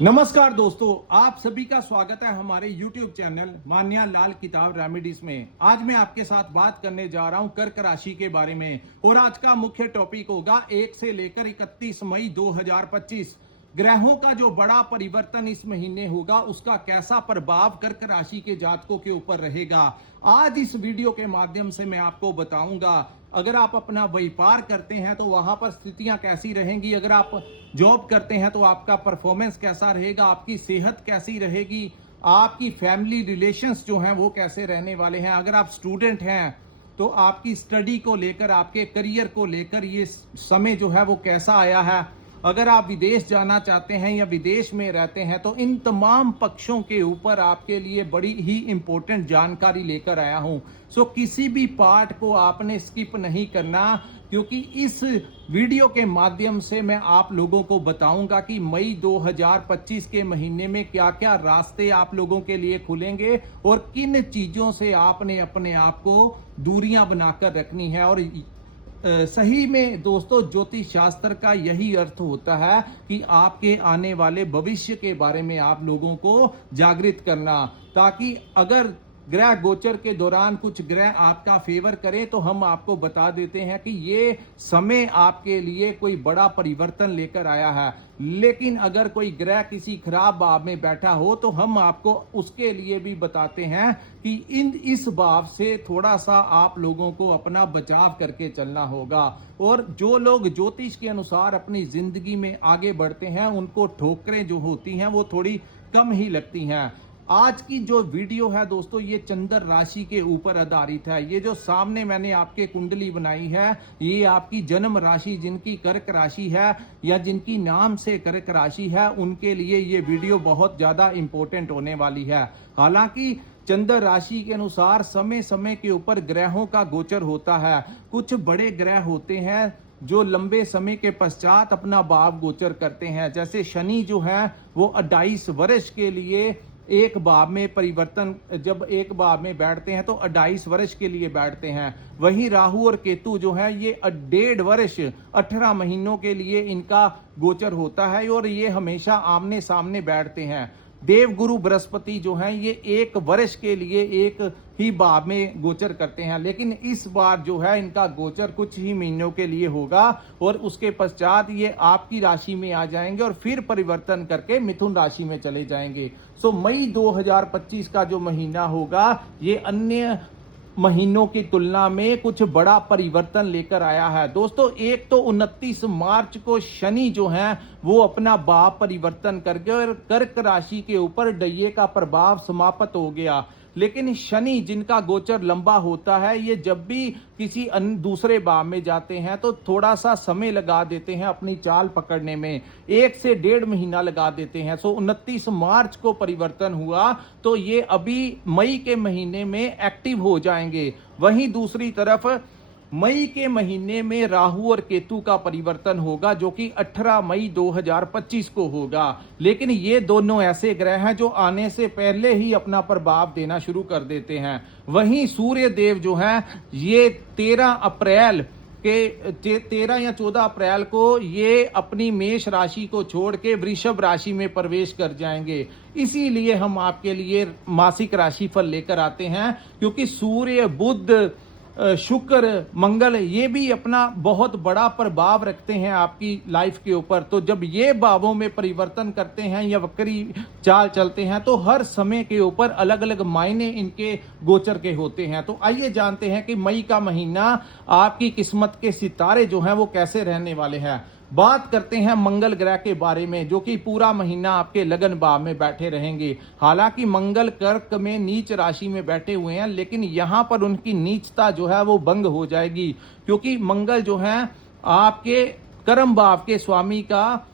नमस्कार दोस्तों, आप सभी का स्वागत है हमारे YouTube चैनल मान्या लाल किताब रेमेडीज में। आज मैं आपके साथ बात करने जा रहा हूं कर्क राशि के बारे में और आज का मुख्य टॉपिक होगा 1 से लेकर 31 मई 2025 ग्रहों का जो बड़ा परिवर्तन इस महीने होगा उसका कैसा प्रभाव कर्क राशि के जातकों के ऊपर रहेगा। आज इस वीडियो के माध्यम से मैं आपको बताऊंगा, अगर आप अपना व्यापार करते हैं तो वहां पर स्थितियां कैसी रहेंगी, अगर आप जॉब करते हैं तो आपका परफॉर्मेंस कैसा रहेगा, आपकी सेहत कैसी रहेगी, आपकी फैमिली रिलेशंस जो हैं वो कैसे रहने वाले हैं, अगर आप स्टूडेंट हैं तो आपकी स्टडी को लेकर, आपके करियर को लेकर ये समय जो है वो कैसा आया है, अगर आप विदेश जाना चाहते हैं या विदेश में रहते हैं तो इन तमाम पक्षों के ऊपर आपके लिए बड़ी ही इंपॉर्टेंट जानकारी लेकर आया हूं। सो किसी भी पार्ट को आपने स्किप नहीं करना, क्योंकि इस वीडियो के माध्यम से मैं आप लोगों को बताऊंगा कि मई 2025 के महीने में क्या क्या रास्ते आप लोगों के लिए खुलेंगे और किन चीजों से आपने अपने आप को दूरियां बनाकर रखनी है। और सही में दोस्तों, ज्योतिष शास्त्र का यही अर्थ होता है कि आपके आने वाले भविष्य के बारे में आप लोगों को जागृत करना, ताकि अगर ग्रह गोचर के दौरान कुछ ग्रह आपका फेवर करें तो हम आपको बता देते हैं कि ये समय आपके लिए कोई बड़ा परिवर्तन लेकर आया है। लेकिन अगर कोई ग्रह किसी खराब भाव में बैठा हो तो हम आपको उसके लिए भी बताते हैं कि इस भाव से थोड़ा सा आप लोगों को अपना बचाव करके चलना होगा। और जो लोग ज्योतिष के अनुसार अपनी जिंदगी में आगे बढ़ते हैं उनको ठोकरें जो होती हैं वो थोड़ी कम ही लगती हैं। आज की जो वीडियो है दोस्तों, ये चंद्र राशि के ऊपर आधारित है। ये जो सामने मैंने आपके कुंडली बनाई है, ये आपकी जन्म राशि जिनकी कर्क राशि है या जिनकी नाम से कर्क राशि है, उनके लिए ये वीडियो बहुत ज्यादा इंपॉर्टेंट होने वाली है। हालांकि चंद्र राशि के अनुसार समय समय के ऊपर ग्रहों का गोचर होता है। कुछ बड़े ग्रह होते हैं जो लंबे समय के पश्चात अपना भाव गोचर करते हैं। जैसे शनि जो है वो 28 वर्ष के लिए एक भाव में परिवर्तन, जब एक भाव में बैठते हैं तो 28 वर्ष के लिए बैठते हैं। वहीं राहु और केतु जो है ये 1.5 वर्ष 18 महीनों के लिए इनका गोचर होता है और ये हमेशा आमने सामने बैठते हैं। देवगुरु बृहस्पति जो है ये 1 वर्ष के लिए एक ही भाव में गोचर करते हैं, लेकिन इस बार जो है इनका गोचर कुछ ही महीनों के लिए होगा और उसके पश्चात ये आपकी राशि में आ जाएंगे और फिर परिवर्तन करके मिथुन राशि में चले जाएंगे। सो मई 2025 का जो महीना होगा ये अन्य महीनों की तुलना में कुछ बड़ा परिवर्तन लेकर आया है दोस्तों। एक तो 29 मार्च को शनि जो है वो अपना भाव परिवर्तन करके और कर्क राशि के ऊपर डये का प्रभाव समाप्त हो गया। लेकिन शनि जिनका गोचर लंबा होता है, ये जब भी किसी दूसरे भाव में जाते हैं तो थोड़ा सा समय लगा देते हैं अपनी चाल पकड़ने में, 1 से 1.5 महीना लगा देते हैं। सो 29 मार्च को परिवर्तन हुआ तो ये अभी मई के महीने में एक्टिव हो जाएंगे। वहीं दूसरी तरफ मई के महीने में राहु और केतु का परिवर्तन होगा जो कि 18 मई 2025 को होगा। लेकिन ये दोनों ऐसे ग्रह हैं जो आने से पहले ही अपना प्रभाव देना शुरू कर देते हैं। वहीं सूर्य देव जो हैं ये 13 या 14 अप्रैल को ये अपनी मेष राशि को छोड़ के वृषभ राशि में प्रवेश कर जाएंगे। इसीलिए हम आपके लिए मासिक राशिफल लेकर आते हैं, क्योंकि सूर्य, बुध, शुक्र, मंगल ये भी अपना बहुत बड़ा प्रभाव रखते हैं आपकी लाइफ के ऊपर। तो जब ये भावों में परिवर्तन करते हैं या वक्री चाल चलते हैं तो हर समय के ऊपर अलग अलग मायने इनके गोचर के होते हैं। तो आइए जानते हैं कि मई का महीना आपकी किस्मत के सितारे जो हैं वो कैसे रहने वाले हैं। बात करते हैं मंगल ग्रह के बारे में, जो कि पूरा महीना आपके लगन भाव में बैठे रहेंगे। हालांकि मंगल कर्क में नीच राशि में बैठे हुए हैं, लेकिन यहां पर उनकी नीचता जो है वो भंग हो जाएगी, क्योंकि मंगल जो है आपके कर्म भाव के स्वामी का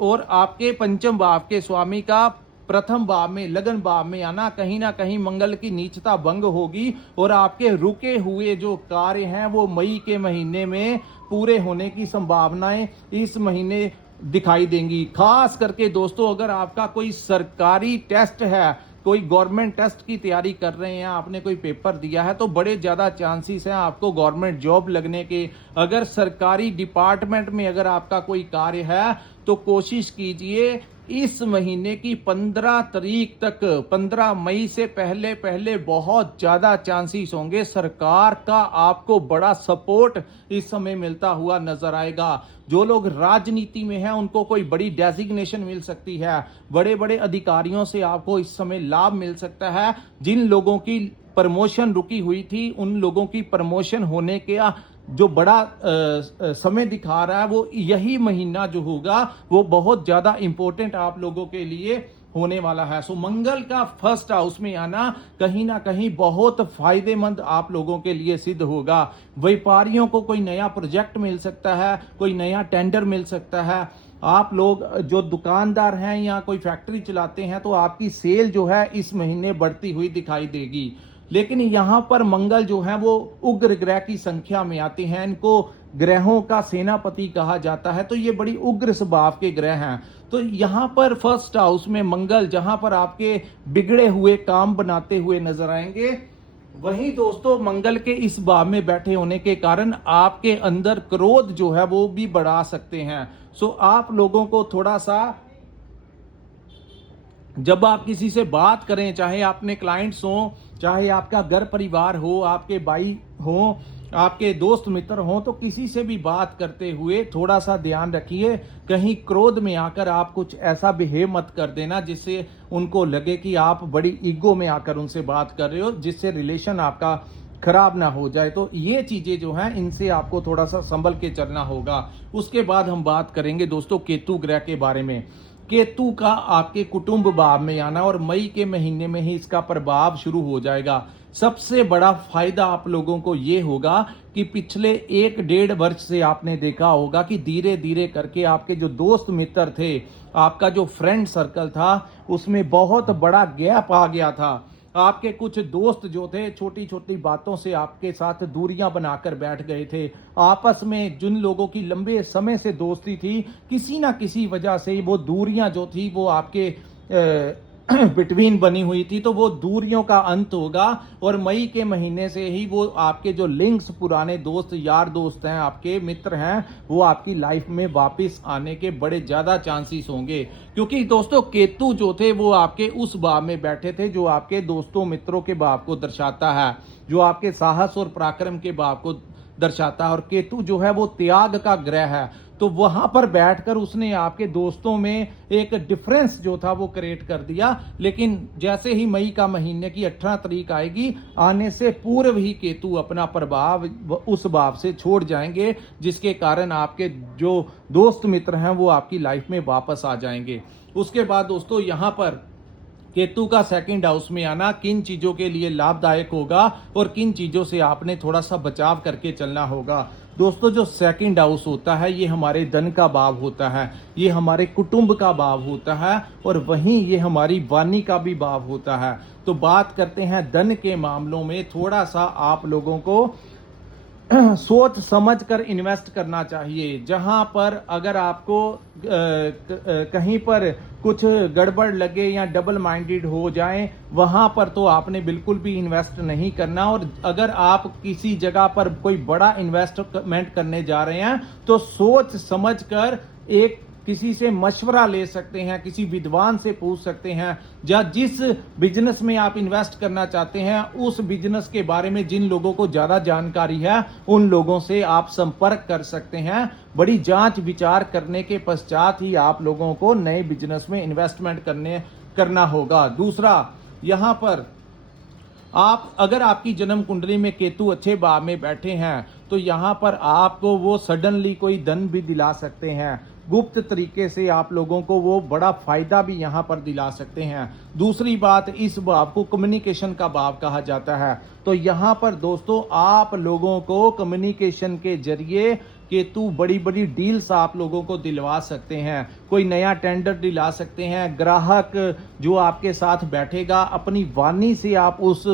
और आपके पंचम भाव के स्वामी का प्रथम भाव में, लगन भाव में आना, कहीं ना कहीं मंगल की नीचता भंग होगी और आपके रुके हुए जो कार्य हैं वो मई के महीने में पूरे होने की संभावनाएं इस महीने दिखाई देंगी। खास करके दोस्तों, अगर आपका कोई सरकारी टेस्ट है, कोई गवर्नमेंट टेस्ट की तैयारी कर रहे हैं, आपने कोई पेपर दिया है, तो बड़े ज्यादा चांसेस हैं आपको गवर्नमेंट जॉब लगने के। अगर सरकारी डिपार्टमेंट में अगर आपका कोई कार्य है तो कोशिश कीजिए इस महीने की 15 तारीख तक, 15 मई से पहले पहले बहुत ज्यादा चांसेस होंगे सरकार का आपको बड़ा सपोर्ट इस समय मिलता हुआ नजर आएगा। जो लोग राजनीति में हैं उनको कोई बड़ी डेजिग्नेशन मिल सकती है, बड़े बड़े अधिकारियों से आपको इस समय लाभ मिल सकता है। जिन लोगों की प्रमोशन रुकी हुई थी उन लोगों की प्रमोशन होने के जो बड़ा समय दिखा रहा है, वो यही महीना जो होगा वो बहुत ज्यादा इंपॉर्टेंट आप लोगों के लिए होने वाला है। सो मंगल का फर्स्ट हाउस में आना कहीं ना कहीं बहुत फायदेमंद आप लोगों के लिए सिद्ध होगा। व्यापारियों को कोई नया प्रोजेक्ट मिल सकता है, कोई नया टेंडर मिल सकता है। आप लोग जो दुकानदार हैं या कोई फैक्ट्री चलाते हैं तो आपकी सेल जो है इस महीने बढ़ती हुई दिखाई देगी। लेकिन यहां पर मंगल जो है वो उग्र ग्रह की संख्या में आते हैं, इनको ग्रहों का सेनापति कहा जाता है, तो ये बड़ी उग्र स्वभाव के ग्रह हैं। तो यहां पर फर्स्ट हाउस में मंगल जहां पर आपके बिगड़े हुए काम बनाते हुए नजर आएंगे, वहीं दोस्तों मंगल के इस भाव में बैठे होने के कारण आपके अंदर क्रोध जो है वो भी बढ़ा सकते हैं। सो आप लोगों को थोड़ा सा, जब आप किसी से बात करें, चाहे अपने क्लाइंट्स हो, चाहे आपका घर परिवार हो, आपके भाई हो, आपके दोस्त मित्र हो, तो किसी से भी बात करते हुए थोड़ा सा ध्यान रखिए, कहीं क्रोध में आकर आप कुछ ऐसा बिहेव मत कर देना जिससे उनको लगे कि आप बड़ी ईगो में आकर उनसे बात कर रहे हो, जिससे रिलेशन आपका खराब ना हो जाए। तो ये चीजें जो हैं इनसे आपको थोड़ा सा संभल के चलना होगा। उसके बाद हम बात करेंगे दोस्तों केतु ग्रह के बारे में। केतु का आपके कुटुंब भाव में आना और मई के महीने में ही इसका प्रभाव शुरू हो जाएगा। सबसे बड़ा फायदा आप लोगों को ये होगा कि पिछले 1-1.5 वर्ष से आपने देखा होगा कि धीरे धीरे करके आपके जो दोस्त मित्र थे, आपका जो फ्रेंड सर्कल था, उसमें बहुत बड़ा गैप आ गया था। आपके कुछ दोस्त जो थे छोटी छोटी बातों से आपके साथ दूरियां बनाकर बैठ गए थे। आपस में जिन लोगों की लंबे समय से दोस्ती थी, किसी ना किसी वजह से वो दूरियां जो थी वो आपके बिटवीन बनी हुई थी, तो वो दूरियों का अंत होगा और मई के महीने से ही वो आपके जो लिंक्स, पुराने दोस्त, यार दोस्त हैं, आपके मित्र हैं, वो आपकी लाइफ में वापस आने के बड़े ज्यादा चांसेस होंगे। क्योंकि दोस्तों केतु जो थे वो आपके उस भाव में बैठे थे जो आपके दोस्तों मित्रों के भाव को दर्शाता है, जो आपके साहस और पराक्रम के भाव को दर्शाता है। और केतु जो है वो त्याग का ग्रह है, तो वहां पर बैठकर उसने आपके दोस्तों में एक डिफरेंस जो था वो क्रिएट कर दिया। लेकिन जैसे ही मई का महीने की 18 तारीख आएगी, आने से पूर्व ही केतु अपना प्रभाव उस भाव से छोड़ जाएंगे, जिसके कारण आपके जो दोस्त मित्र हैं वो आपकी लाइफ में वापस आ जाएंगे। उसके बाद दोस्तों यहाँ पर केतु का सेकंड हाउस में आना किन चीजों के लिए लाभदायक होगा और किन चीजों से आपने थोड़ा सा बचाव करके चलना होगा। दोस्तों जो सेकंड हाउस होता है ये हमारे धन का भाव होता है, ये हमारे कुटुंब का भाव होता है और वहीं ये हमारी वाणी का भी भाव होता है। तो बात करते हैं धन के मामलों में, थोड़ा सा आप लोगों को सोच समझ कर इन्वेस्ट करना चाहिए। जहां पर अगर आपको कहीं पर कुछ गड़बड़ लगे या डबल माइंडेड हो जाएं, वहां पर तो आपने बिल्कुल भी इन्वेस्ट नहीं करना। और अगर आप किसी जगह पर कोई बड़ा इन्वेस्टमेंट करने जा रहे हैं तो सोच समझ कर एक किसी से मशवरा ले सकते हैं, किसी विद्वान से पूछ सकते हैं, या जिस बिजनेस में आप इन्वेस्ट करना चाहते हैं उस बिजनेस के बारे में जिन लोगों को ज्यादा जानकारी है उन लोगों से आप संपर्क कर सकते हैं। बड़ी जांच विचार करने के पश्चात ही आप लोगों को नए बिजनेस में इन्वेस्टमेंट करना होगा। दूसरा, यहां पर आप अगर आपकी जन्म कुंडली में केतु अच्छे भाव में बैठे हैं तो यहां पर आपको वो सडनली कोई धन भी दिला सकते हैं, गुप्त तरीके से आप लोगों को वो बड़ा फायदा भी यहां पर दिला सकते हैं। दूसरी बात, इस भाव को कम्युनिकेशन का भाव कहा जाता है, तो यहां पर दोस्तों आप लोगों को कम्युनिकेशन के जरिए केतु बड़ी बड़ी डील्स आप लोगों को दिलवा सकते हैं, कोई नया टेंडर दिला सकते हैं। ग्राहक जो आपके साथ बैठेगा अपनी वाणी से आप उस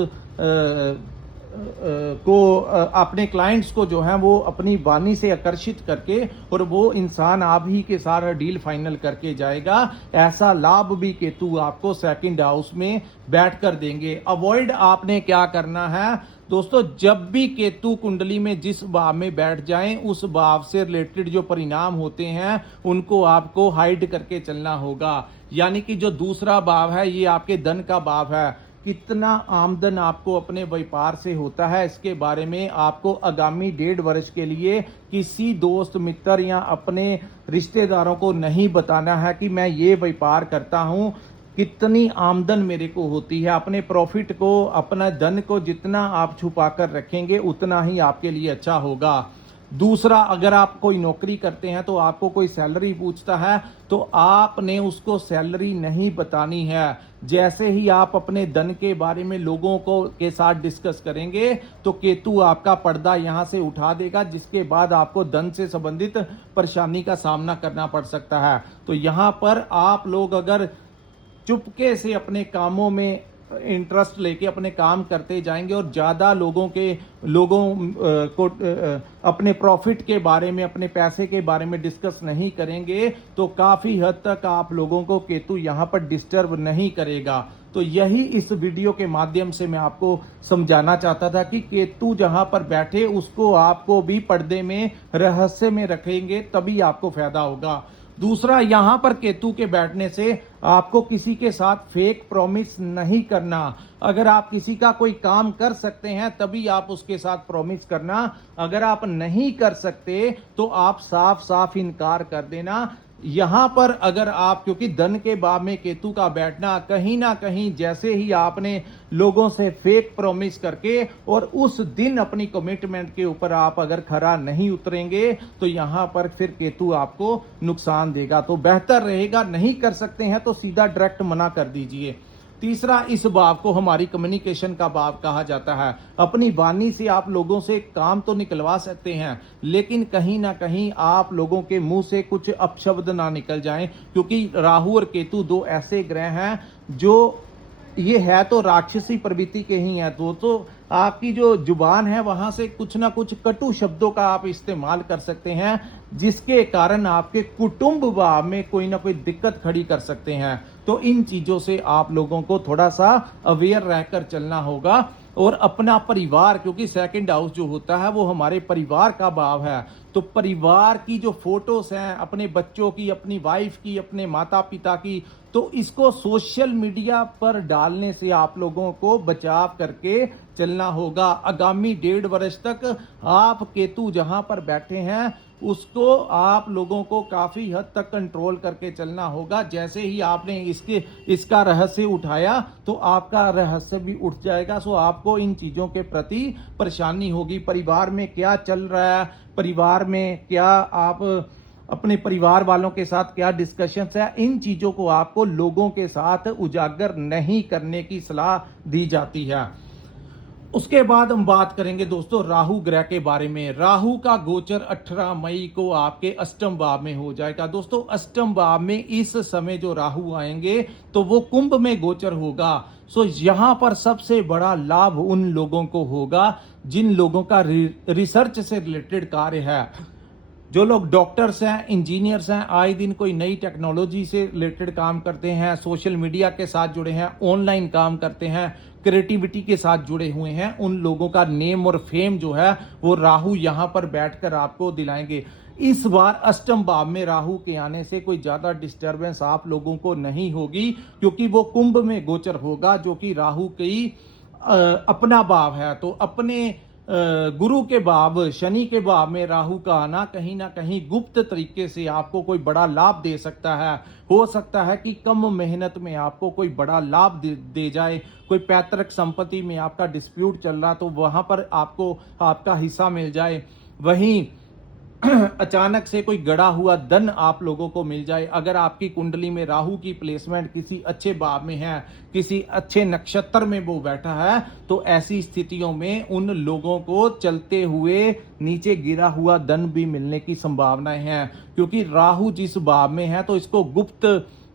अपने क्लाइंट्स को जो है वो अपनी वाणी से आकर्षित करके और वो इंसान आप ही के साथ डील फाइनल करके जाएगा। ऐसा लाभ भी केतु आपको सेकंड हाउस में बैठकर देंगे। अवॉइड आपने क्या करना है दोस्तों, जब भी केतु कुंडली में जिस भाव में बैठ जाएं उस भाव से रिलेटेड जो परिणाम होते हैं उनको आपको हाइड करके चलना होगा। यानी कि जो दूसरा भाव है ये आपके धन का भाव है। कितना आमदन आपको अपने व्यापार से होता है इसके बारे में आपको आगामी 1.5 वर्ष के लिए किसी दोस्त मित्र या अपने रिश्तेदारों को नहीं बताना है कि मैं ये व्यापार करता हूं, कितनी आमदन मेरे को होती है। अपने प्रॉफिट को, अपना धन को जितना आप छुपा कर रखेंगे उतना ही आपके लिए अच्छा होगा। दूसरा, अगर आप कोई नौकरी करते हैं तो आपको कोई सैलरी पूछता है तो आपने उसको सैलरी नहीं बतानी है। जैसे ही आप अपने धन के बारे में लोगों को के साथ डिस्कस करेंगे तो केतु आपका पर्दा यहां से उठा देगा, जिसके बाद आपको धन से संबंधित परेशानी का सामना करना पड़ सकता है। तो यहां पर आप लोग अगर चुपके से अपने कामों में इंटरेस्ट लेके अपने काम करते जाएंगे और ज्यादा लोगों को अपने प्रॉफिट के बारे में, अपने पैसे के बारे में डिस्कस नहीं करेंगे तो काफी हद तक आप लोगों को केतु यहां पर डिस्टर्ब नहीं करेगा। तो यही इस वीडियो के माध्यम से मैं आपको समझाना चाहता था कि केतु जहां पर बैठे उसको आपको भी पर्दे में, रहस्य में रखेंगे तभी आपको फायदा होगा। दूसरा, यहां पर केतु के बैठने से आपको किसी के साथ फेक प्रॉमिस नहीं करना। अगर आप किसी का कोई काम कर सकते हैं तभी आप उसके साथ प्रॉमिस करना। अगर आप नहीं कर सकते तो आप साफ साफ इनकार कर देना। यहां पर अगर आप, क्योंकि धन के भाव में केतु का बैठना कहीं ना कहीं जैसे ही आपने लोगों से फेक प्रॉमिस करके और उस दिन अपनी कमिटमेंट के ऊपर आप अगर खरा नहीं उतरेंगे तो यहां पर फिर केतु आपको नुकसान देगा। तो बेहतर रहेगा, नहीं कर सकते हैं तो सीधा डायरेक्ट मना कर दीजिए। तीसरा, इस भाव को हमारी कम्युनिकेशन का भाव कहा जाता है। अपनी वाणी से आप लोगों से काम तो निकलवा सकते हैं लेकिन कहीं ना कहीं आप लोगों के मुंह से कुछ अपशब्द ना निकल जाएं, क्योंकि राहु और केतु दो ऐसे ग्रह हैं जो ये है तो राक्षसी प्रवृत्ति के ही है। तो आपकी जो जुबान है वहां से कुछ ना कुछ कटु शब्दों का आप इस्तेमाल कर सकते हैं जिसके कारण आपके कुटुंब भाव में कोई ना कोई दिक्कत खड़ी कर सकते हैं। तो इन चीजों से आप लोगों को थोड़ा सा अवेयर रहकर चलना होगा। और अपना परिवार, क्योंकि सेकंड हाउस जो होता है वो हमारे परिवार का भाव है, तो परिवार की जो फोटोज हैं अपने बच्चों की, अपनी वाइफ की, अपने माता पिता की, तो इसको सोशल मीडिया पर डालने से आप लोगों को बचाव करके चलना होगा। आगामी 1.5 वर्ष तक आप केतु जहां पर बैठे हैं उसको आप लोगों को काफी हद तक कंट्रोल करके चलना होगा। जैसे ही आपने इसका रहस्य उठाया तो आपका रहस्य भी उठ जाएगा। सो आपको इन चीजों के प्रति परेशानी होगी। परिवार में क्या चल रहा है, परिवार में क्या आप अपने परिवार वालों के साथ क्या डिस्कशंस है, इन चीजों को आपको लोगों के साथ उजागर नहीं करने की सलाह दी जाती है। उसके बाद हम बात करेंगे दोस्तों राहु ग्रह के बारे में। राहु का गोचर 18 मई को आपके अष्टम भाव में हो जाएगा। दोस्तों अष्टम भाव में इस समय जो राहु आएंगे तो वो कुंभ में गोचर होगा। सो यहां पर सबसे बड़ा लाभ उन लोगों को होगा जिन लोगों का रिसर्च से रिलेटेड कार्य है। जो लोग डॉक्टर्स हैं, इंजीनियर्स हैं, आए दिन कोई नई टेक्नोलॉजी से रिलेटेड काम करते हैं, सोशल मीडिया के साथ जुड़े हैं, ऑनलाइन काम करते हैं, क्रिएटिविटी के साथ जुड़े हुए हैं, उन लोगों का नेम और फेम जो है वो राहु यहां पर बैठकर आपको दिलाएंगे। इस बार अष्टम भाव में राहु के आने से कोई ज्यादा डिस्टरबेंस आप लोगों को नहीं होगी, क्योंकि वो कुंभ में गोचर होगा जो कि राहु की अपना भाव है। तो अपने गुरु के भाव, शनि के भाव में राहु का आना कहीं ना कहीं गुप्त तरीके से आपको कोई बड़ा लाभ दे सकता है। हो सकता है कि कम मेहनत में आपको कोई बड़ा लाभ दे जाए। कोई पैतृक संपत्ति में आपका डिस्प्यूट चल रहा तो वहां पर आपको आपका हिस्सा मिल जाए। वहीं अचानक से कोई गड़ा हुआ धन आप लोगों को मिल जाए। अगर आपकी कुंडली में राहु की प्लेसमेंट किसी अच्छे भाव में है, किसी अच्छे नक्षत्र में वो बैठा है, तो ऐसी स्थितियों में उन लोगों को चलते हुए नीचे गिरा हुआ धन भी मिलने की संभावनाएं हैं। क्योंकि राहु जिस भाव में है तो इसको गुप्त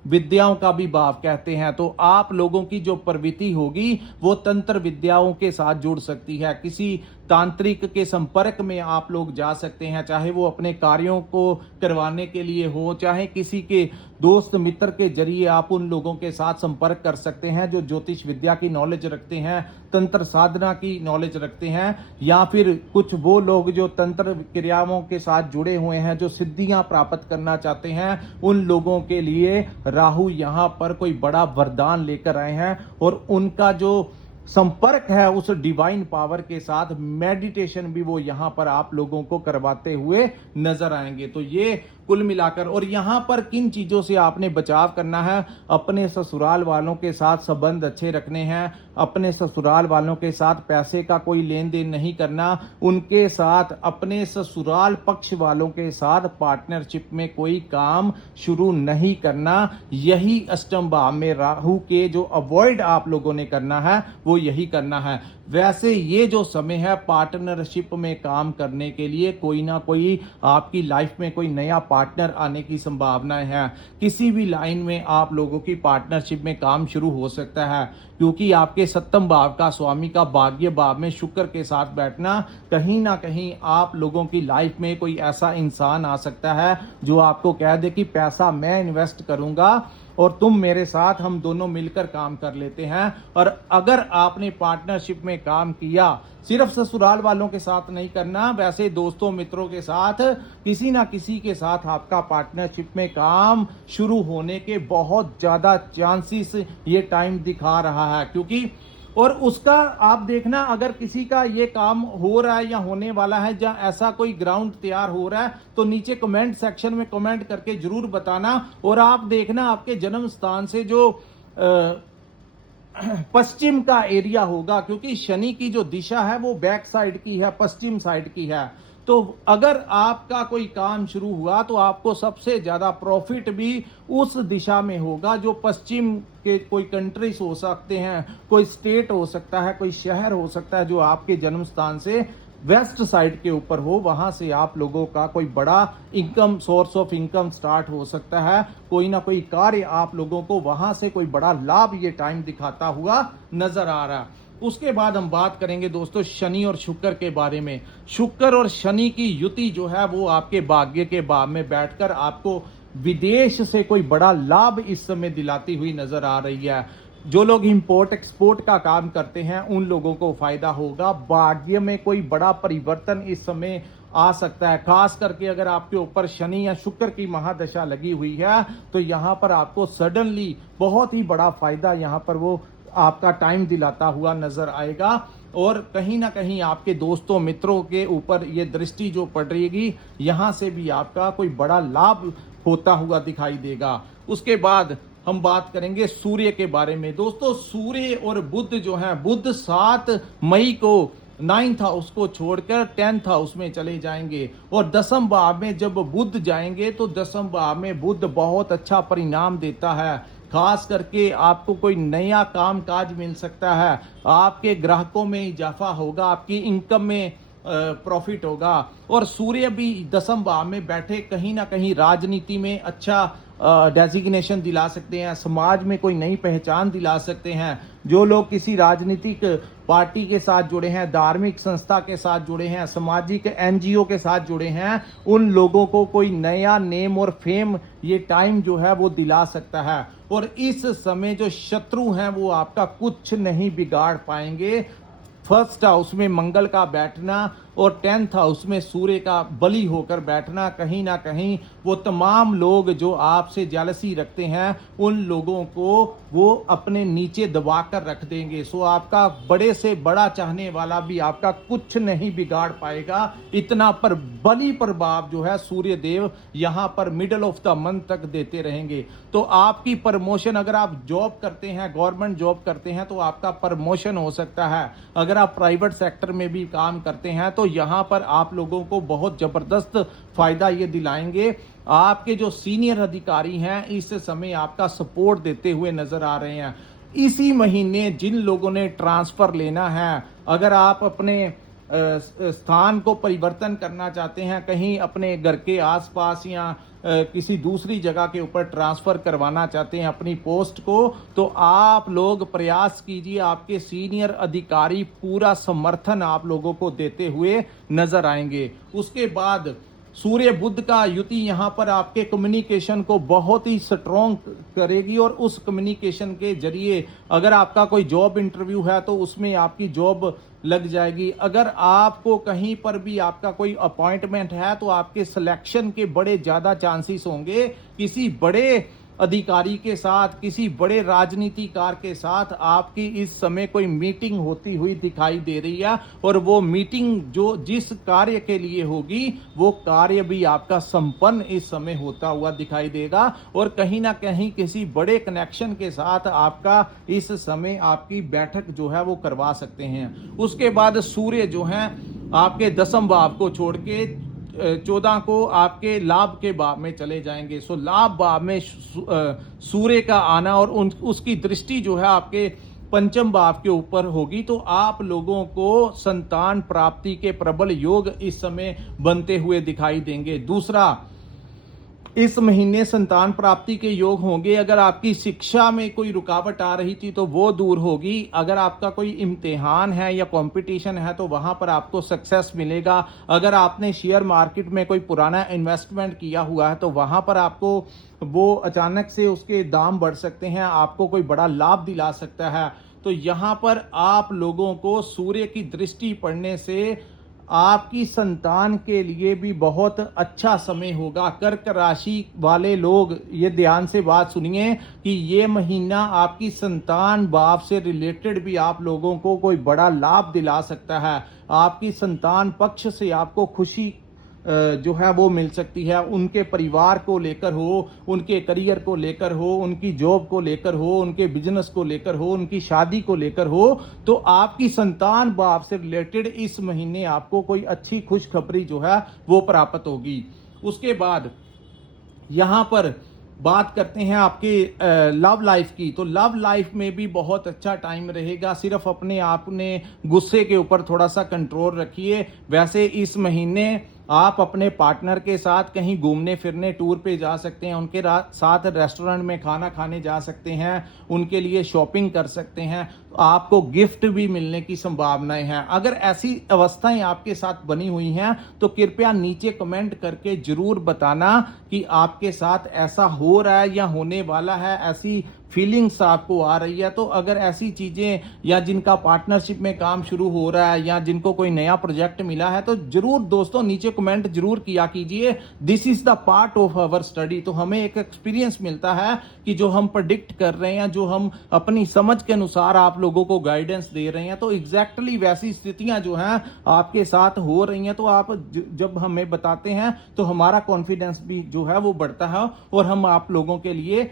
विद्याओं का भी भाव कहते हैं। तो आप लोगों की जो प्रवृत्ति होगी वो तंत्र विद्याओं के साथ जुड़ सकती है। किसी तांत्रिक के संपर्क में आप लोग जा सकते हैं, चाहे वो अपने कार्यों को करवाने के लिए हो, चाहे किसी के दोस्त मित्र के जरिए आप उन लोगों के साथ संपर्क कर सकते हैं जो ज्योतिष विद्या की नॉलेज रखते हैं, तंत्र साधना की नॉलेज रखते हैं, या फिर कुछ वो लोग जो तंत्र क्रियाओं के साथ जुड़े हुए हैं, जो सिद्धियां प्राप्त करना चाहते हैं, उन लोगों के लिए राहु यहां पर कोई बड़ा वरदान लेकर आए हैं। और उनका जो संपर्क है उस डिवाइन पावर के साथ, मेडिटेशन भी वो यहां पर आप लोगों को करवाते हुए नजर आएंगे। तो ये कुल मिलाकर, और यहां पर किन चीजों से आपने बचाव करना है, अपने ससुराल वालों के साथ संबंध अच्छे रखने हैं, अपने ससुराल वालों के साथ पैसे का कोई लेन देन नहीं करना, उनके साथ अपने ससुराल पक्ष वालों के साथ पार्टनरशिप में कोई काम शुरू नहीं करना। यही अष्टम भाव में राहु के जो अवॉइड आप लोगों ने करना है वो यही करना है। वैसे ये जो समय है पार्टनरशिप में काम करने के लिए, कोई ना कोई आपकी लाइफ में कोई नया पार्टनर आने की संभावनाएं हैं। किसी भी लाइन में आप लोगों की पार्टनरशिप में काम शुरू हो सकता है, क्योंकि आपके सप्तम भाव का स्वामी का भाग्य भाव में शुक्र के साथ बैठना, कहीं ना कहीं आप लोगों की लाइफ में कोई ऐसा इंसान आ सकता है जो आपको कह दे कि पैसा मैं इन्वेस्ट करूंगा और तुम मेरे साथ, हम दोनों मिलकर काम कर लेते हैं। और अगर आपने पार्टनरशिप में काम किया, सिर्फ ससुराल वालों के साथ नहीं करना, वैसे दोस्तों मित्रों के साथ, किसी ना किसी के साथ आपका पार्टनरशिप में काम शुरू होने के बहुत ज्यादा चांसेस ये टाइम दिखा रहा है। क्योंकि और उसका आप देखना, अगर किसी का ये काम हो रहा है या होने वाला है, जहां ऐसा कोई ग्राउंड तैयार हो रहा है, तो नीचे कमेंट सेक्शन में कमेंट करके जरूर बताना। और आप देखना आपके जन्म स्थान से जो पश्चिम का एरिया होगा, क्योंकि शनि की जो दिशा है वो बैक साइड की है, पश्चिम साइड की है। तो अगर आपका कोई काम शुरू हुआ तो आपको सबसे ज्यादा प्रॉफिट भी उस दिशा में होगा जो पश्चिम के कोई कंट्रीज हो सकते हैं, कोई स्टेट हो सकता है, कोई शहर हो सकता है जो आपके जन्म स्थान से वेस्ट साइड के ऊपर हो। वहां से आप लोगों का कोई बड़ा income, source of income start हो सकता है। कोई ना कोई कार्य आप लोगों को वहां से कोई बड़ा लाभ ये टाइम दिखाता हुआ नजर आ रहा है। उसके बाद हम बात करेंगे दोस्तों शनि और शुक्र के बारे में। शुक्र और शनि की युति जो है वो आपके भाग्य के भाव में बैठकर आपको विदेश से कोई बड़ा लाभ इस समय दिलाती हुई नजर आ रही है। जो लोग इंपोर्ट एक्सपोर्ट का काम करते हैं उन लोगों को फायदा होगा। भाग्य में कोई बड़ा परिवर्तन इस समय आ सकता है, खास करके अगर आपके ऊपर शनि या शुक्र की महादशा लगी हुई है तो यहाँ पर आपको सडनली बहुत ही बड़ा फायदा यहाँ पर वो आपका टाइम दिलाता हुआ नजर आएगा। और कहीं ना कहीं आपके दोस्तों मित्रों के ऊपर ये दृष्टि जो पड़ रहेगी, यहाँ से भी आपका कोई बड़ा लाभ होता हुआ दिखाई देगा। उसके बाद हम बात करेंगे सूर्य के बारे में। दोस्तों सूर्य और बुध जो है, बुध 7 मई को 9th हाउस को छोड़कर 10th हाउस में चले जाएंगे। और दसम भाव में जब बुध जाएंगे तो दसम भाव में बुध बहुत अच्छा परिणाम देता है। खास करके आपको कोई नया काम काज मिल सकता है, आपके ग्राहकों में इजाफा होगा, आपकी इनकम में प्रॉफिट होगा। और सूर्य भी दसम भाव में बैठे कहीं ना कहीं राजनीति में अच्छा डेजिग्नेशन दिला सकते हैं, समाज में कोई नई पहचान दिला सकते हैं। जो लोग किसी राजनीतिक पार्टी के साथ जुड़े हैं, धार्मिक संस्था के साथ जुड़े हैं, सामाजिक एनजीओ के साथ जुड़े हैं, उन लोगों को कोई नया नेम और फेम ये टाइम जो है वो दिला सकता है। और इस समय जो शत्रु हैं वो आपका कुछ नहीं बिगाड़ पाएंगे। फर्स्ट हाउस में मंगल का बैठना और 10th हाउस में सूर्य का बली होकर बैठना, कहीं ना कहीं वो तमाम लोग जो आपसे जेलसी रखते हैं उन लोगों को वो अपने नीचे दबा कर रख देंगे। सो आपका बड़े से बड़ा चाहने वाला भी आपका कुछ नहीं बिगाड़ पाएगा। इतना पर बली प्रभाव जो है सूर्य देव यहाँ पर मिडल ऑफ द मंथ तक देते रहेंगे। तो आपकी प्रमोशन, अगर आप जॉब करते हैं, गवर्नमेंट जॉब करते हैं, तो आपका प्रमोशन हो सकता है। अगर आप प्राइवेट सेक्टर में भी काम करते हैं तो यहाँ पर आप लोगों को बहुत जबरदस्त फायदा ये दिलाएंगे। आपके जो सीनियर अधिकारी हैं इस समय आपका सपोर्ट देते हुए नजर आ रहे हैं। इसी महीने जिन लोगों ने ट्रांसफर लेना है, अगर आप अपने स्थान को परिवर्तन करना चाहते हैं, कहीं अपने घर के आसपास या किसी दूसरी जगह के ऊपर ट्रांसफर करवाना चाहते हैं अपनी पोस्ट को, तो आप लोग प्रयास कीजिए। आपके सीनियर अधिकारी पूरा समर्थन आप लोगों को देते हुए नजर आएंगे। उसके बाद सूर्य बुध का युति यहाँ पर आपके कम्युनिकेशन को बहुत ही स्ट्रॉन्ग करेगी और उस कम्युनिकेशन के जरिए अगर आपका कोई जॉब इंटरव्यू है तो उसमें आपकी जॉब लग जाएगी। अगर आपको कहीं पर भी आपका कोई अपॉइंटमेंट है तो आपके सिलेक्शन के बड़े ज्यादा चांसेस होंगे। किसी बड़े अधिकारी के साथ, किसी बड़े राजनीतिकार के साथ आपकी इस समय कोई मीटिंग होती हुई दिखाई दे रही है और वो मीटिंग जो जिस कार्य के लिए होगी वो कार्य भी आपका संपन्न इस समय होता हुआ दिखाई देगा और कहीं ना कहीं किसी बड़े कनेक्शन के साथ आपका इस समय आपकी बैठक जो है वो करवा सकते हैं। उसके बाद सूर्य जो है आपके 10वें भाव को छोड़ के 14 को आपके लाभ के भाव में चले जाएंगे। सो लाभ भाव में सूर्य का आना और उसकी दृष्टि जो है आपके 5वें भाव के ऊपर होगी, तो आप लोगों को संतान प्राप्ति के प्रबल योग इस समय बनते हुए दिखाई देंगे। दूसरा, इस महीने संतान प्राप्ति के योग होंगे। अगर आपकी शिक्षा में कोई रुकावट आ रही थी तो वो दूर होगी। अगर आपका कोई इम्तिहान है या कंपटीशन है तो वहां पर आपको सक्सेस मिलेगा। अगर आपने शेयर मार्केट में कोई पुराना इन्वेस्टमेंट किया हुआ है तो वहां पर आपको वो अचानक से उसके दाम बढ़ सकते हैं, आपको कोई बड़ा लाभ दिला सकता है। तो यहां पर आप लोगों को सूर्य की दृष्टि पड़ने से आपकी संतान के लिए भी बहुत अच्छा समय होगा। कर्क राशि वाले लोग ये ध्यान से बात सुनिए कि ये महीना आपकी संतान भाव से रिलेटेड भी आप लोगों को कोई बड़ा लाभ दिला सकता है। आपकी संतान पक्ष से आपको खुशी जो है वो मिल सकती है। उनके परिवार को लेकर हो, उनके करियर को लेकर हो, उनकी जॉब को लेकर हो, उनके बिजनेस को लेकर हो, उनकी शादी को लेकर हो, तो आपकी संतान भाव से रिलेटेड इस महीने आपको कोई अच्छी खुशखबरी जो है वो प्राप्त होगी। उसके बाद यहां पर बात करते हैं आपके लव लाइफ की, तो लव लाइफ में भी बहुत अच्छा टाइम रहेगा। सिर्फ अपने आप ने गुस्से के ऊपर थोड़ा सा कंट्रोल रखिए। वैसे इस महीने आप अपने पार्टनर के साथ कहीं घूमने फिरने टूर पे जा सकते हैं, उनके साथ रेस्टोरेंट में खाना खाने जा सकते हैं, उनके लिए शॉपिंग कर सकते हैं। आपको गिफ्ट भी मिलने की संभावनाएं हैं। अगर ऐसी अवस्थाएं आपके साथ बनी हुई हैं तो कृपया नीचे कमेंट करके जरूर बताना कि आपके साथ ऐसा हो रहा है या होने वाला है, ऐसी फीलिंग्स आपको आ रही है। तो अगर ऐसी चीजें या जिनका पार्टनरशिप में काम शुरू हो रहा है या जिनको कोई नया प्रोजेक्ट मिला है तो जरूर दोस्तों नीचे कमेंट जरूर किया कीजिए। This is the part of our study. तो हमें एक एक्सपीरियंस मिलता है कि जो हम प्रेडिक्ट कर रहे हैं, जो हम अपनी समझ के अनुसार आप लोगों को गाइडेंस दे रहे हैं, तो एग्जैक्टली वैसी स्थितियां जो हैं आपके साथ हो रही हैं। तो आप जब हमें बताते हैं तो हमारा कॉन्फिडेंस भी जो है वो बढ़ता है और हम आप लोगों के लिए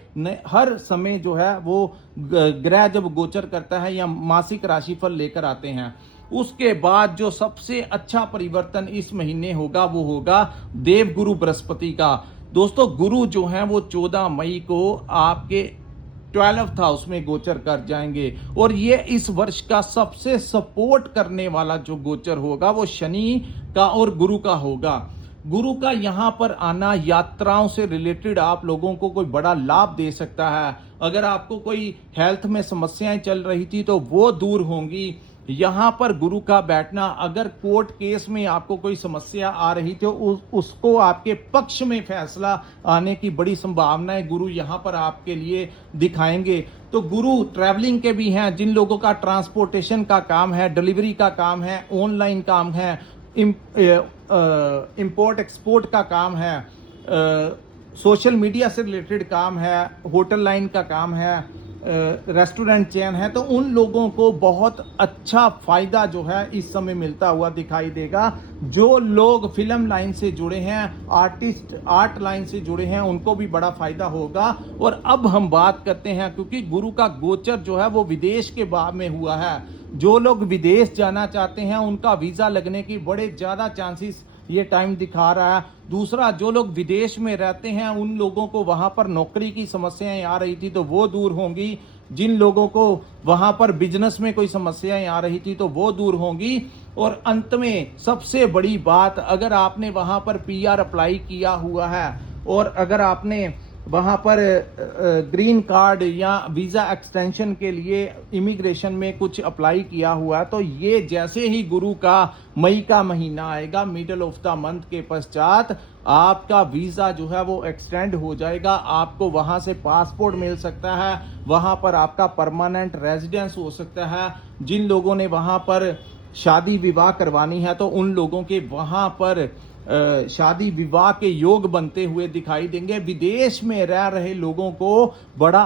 हर समय जो है वो ग्रह जब गोचर करता है या मासिक राशिफल लेकर आते हैं। उसके बाद जो सबसे अच्छा परिवर्तन इस महीने होगा वो होगा देवगुरु बृहस्पति का। दोस्तों गुरु जो है वो 14 मई को आपके 12th हाउस में गोचर कर जाएंगे और ये इस वर्ष का सबसे सपोर्ट करने वाला जो गोचर होगा वो शनि का और गुरु का होगा। गुरु का यहां पर आना यात्राओं से रिलेटेड आप लोगों को कोई बड़ा लाभ दे सकता है। अगर आपको कोई हेल्थ में समस्याएं चल रही थी तो वो दूर होंगी। यहां पर गुरु का बैठना, अगर कोर्ट केस में आपको कोई समस्या आ रही थी उसको आपके पक्ष में फैसला आने की बड़ी संभावनाएं गुरु यहां पर आपके लिए दिखाएंगे। तो गुरु ट्रैवलिंग के भी हैं, जिन लोगों का ट्रांसपोर्टेशन का काम है, डिलीवरी का काम है, ऑनलाइन काम है, इंपोर्ट एक्सपोर्ट का काम है, सोशल मीडिया से रिलेटेड काम है, होटल लाइन का काम है, रेस्टोरेंट चेन है, तो उन लोगों को बहुत अच्छा फायदा जो है इस समय मिलता हुआ दिखाई देगा। जो लोग फिल्म लाइन से जुड़े हैं, आर्टिस्ट आर्ट लाइन से जुड़े हैं, उनको भी बड़ा फायदा होगा। और अब हम बात करते हैं, क्योंकि गुरु का गोचर जो है वो विदेश के भाव में हुआ है, जो लोग विदेश जाना चाहते हैं उनका वीजा लगने की बड़े ज्यादा चांसेस ये टाइम दिखा रहा है। दूसरा, जो लोग विदेश में रहते हैं उन लोगों को वहां पर नौकरी की समस्याएं आ रही थी तो वो दूर होंगी। जिन लोगों को वहां पर बिजनेस में कोई समस्याएं आ रही थी तो वो दूर होंगी। और अंत में सबसे बड़ी बात, अगर आपने वहां पर पीआर अप्लाई किया हुआ है और अगर आपने वहां पर ग्रीन कार्ड या वीजा एक्सटेंशन के लिए इमिग्रेशन में कुछ अप्लाई किया हुआ, तो ये जैसे ही गुरु का मई का महीना आएगा, मिडल ऑफ द मंथ के पश्चात आपका वीजा जो है वो एक्सटेंड हो जाएगा। आपको वहां से पासपोर्ट मिल सकता है, वहां पर आपका परमानेंट रेजिडेंस हो सकता है। जिन लोगों ने वहां पर शादी विवाह करवानी है तो उन लोगों के वहां पर शादी विवाह के योग बनते हुए दिखाई देंगे। विदेश में रह रहे लोगों को बड़ा